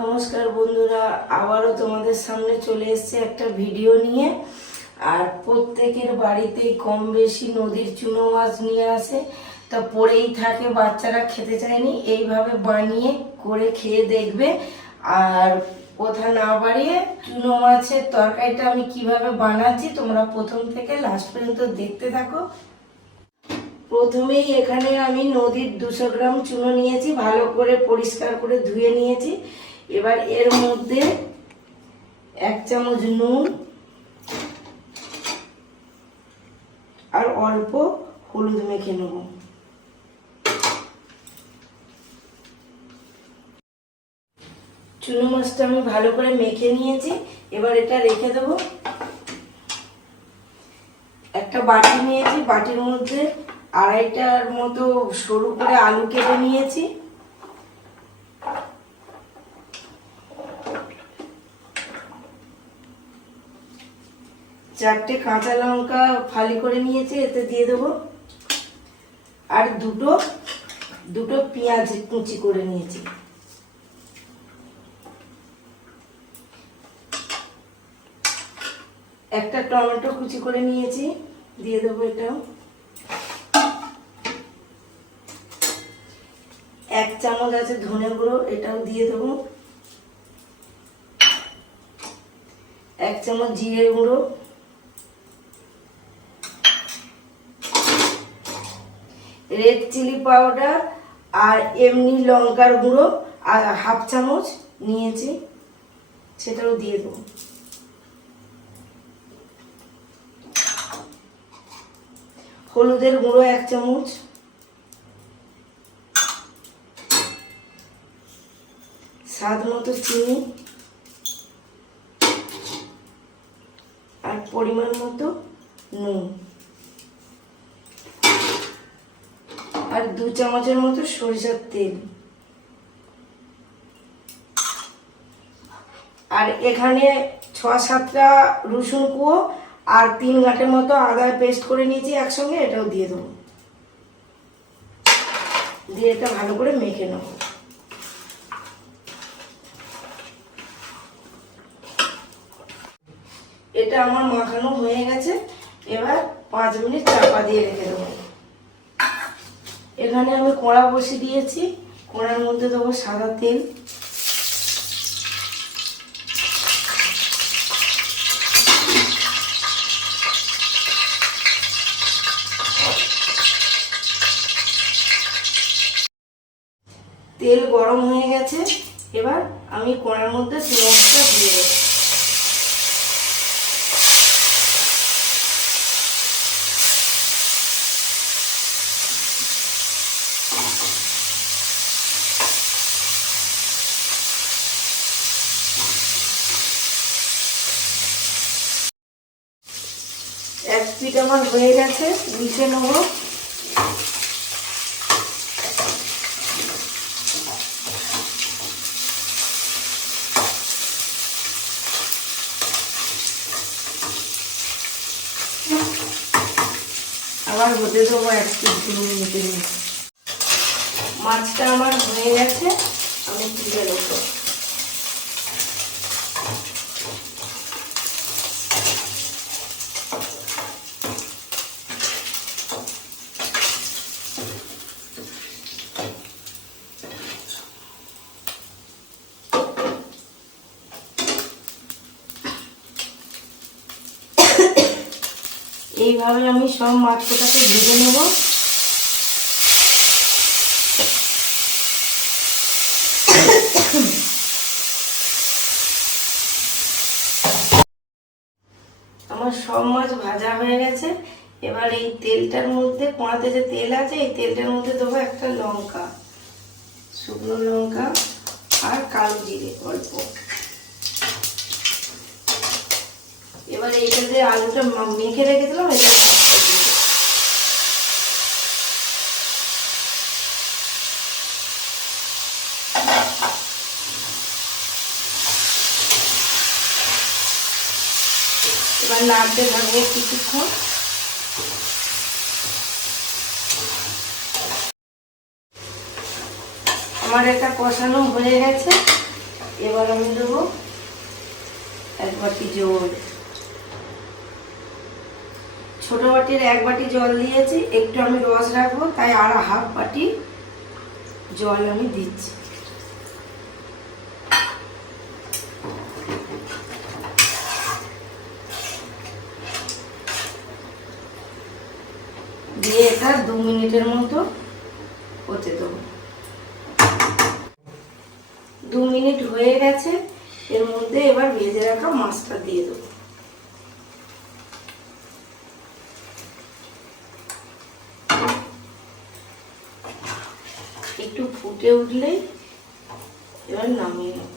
নমস্কার বন্ধুরা, আবারও তোমাদের সামনে চলে এসেছে একটা ভিডিও নিয়ে। আর প্রত্যেকের বাড়িতেই কম বেশি নদীর চুনো মাছ নিয়ে আসে, তা পড়েই থাকে, বাচ্চারা খেতে চায়নি। এইভাবে বানিয়ে করে খেয়ে দেখবে। আর কথা না বাড়িয়ে চুনো মাছের তরকারিটা আমি কিভাবে বানাচ্ছি তোমরা প্রথম থেকে লাস্ট পর্যন্ত দেখতে থাকো। প্রথমেই এখানে আমি নদীর 200 গ্রাম চুনো নিয়েছি, ভালো করে পরিষ্কার করে ধুয়ে নিয়েছি। এবার এর মধ্যে 1 চামচ নুন আর অল্প হলুদ মেখে নেব। চুনো মাছটা আমি ভালো করে মেখে নিয়েছি, এবার এটা রেখে দেব। একটা বাটি নিয়েছি, বাটির মধ্যে 2.5টার মতো সরু করে আলু কেটে নিয়েছি। চারটে কাঁচা লঙ্কা ফালি করে নিয়েছি, এতে দিয়ে দেবো। আর দুটো পেঁয়াজ কুচি করে নিয়েছি। একটা টমেটো কুচি করে নিয়েছি, দিয়ে দেবো এটাও। 1 চামচ আছে ধনে গুঁড়ো, এটাও দিয়ে দেবো। 1 চামচ জিরে গুঁড়ো, রেড চিলি পাউডার আর এমনি লঙ্কার গুঁড়ো আর 1/2 চামচ নিয়েছি, সেটাও দিয়ে দেবো। হলুদের গুঁড়ো 1 চামচ, স্বাদ মতো চিনি আর পরিমাণ মতো নুন, আর 2 চামচের মতো সরিষার তেল। আর এখানে 6-7টা রসুন কুয়ো আর 3 গাঁটের মতো আদা পেস্ট করে নিয়েছি একসঙ্গে, এটাও দিয়ে দেবো। দিয়ে এটা ভালো করে মেখে নেব। এটা আমার মাখানো হয়ে গেছে, এবার 5 মিনিট চাপা দিয়ে রেখে দেবো। এখানে আমি কড়া বসিয়ে দিয়েছি, কড়ার মধ্যে দেবো সাদা তেল। তেল গরম হয়ে গেছে, এবার আমি কড়ার মধ্যে পেঁয়াজটা দিয়ে দেবো। এক পিঠ আমার হয়ে গেছে, উল্টে নেব। আবার হতে দেবো 1 পিঠ 2 মিনিটের মতো। মাছটা আমার হয়ে গেছে, আমি তুলে দেবো। এইভাবে আমি সব মাছটাকে ভেজে নেব। আমার সব মাছ ভাজা হয়ে গেছে, এবার এই তেলটার মধ্যে, কড়াতে যে তেল আছে এই তেলটার মধ্যে দেবো একটা লঙ্কা, শুকনো লঙ্কা আর কালো জিরে অল্প। এবার এইটা যে আলুটা মেখে রেখেছিলাম এটা এবার নাড়তে থাকবো কিছুক্ষণ। আমার এটা কষানো হয়ে গেছে, এবার আমি দেবো 1 বাটি জল। ছোট বাটির 1 বাটি জল দিয়েছি, একটু আমি রস রাখবো তাই আর 1/2 বাটি জল আমি দিচ্ছি। দিয়ে এটা 2 মিনিটের মতো হতে দেবো। 2 মিনিট হয়ে গেছে, এর মধ্যে এবার ভেজে রাখা মাছটা দিয়ে দেবো। একটু ফুটে উঠলেই এবার নামিয়ে নেব।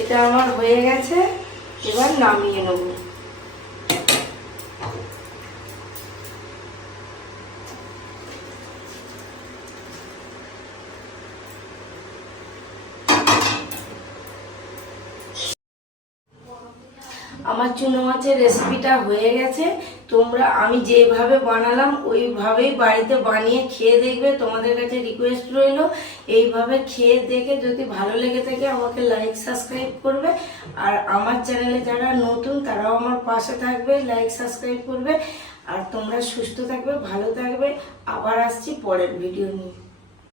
এটা আমার হয়ে গেছে, এবার নামিয়ে নেব। আমার চুনো মাছের রেসিপিটা হয়ে গেছে। তোমরা আমি যেভাবে বানালাম ওইভাবেই বাড়িতে বানিয়ে খেয়ে দেখবে। তোমাদের কাছে রিকোয়েস্ট রইল এইভাবে খেয়ে দেখে যদি ভালো লেগে থাকে আমাকে লাইক সাবস্ক্রাইব করবে। আর আমার চ্যানেলে যারা নতুন তারাও আমার পাশে থাকবে, লাইক সাবস্ক্রাইব করবে। আর তোমরা সুস্থ থাকবে, ভালো থাকবে। আবার আসছি পরের ভিডিও নিয়ে।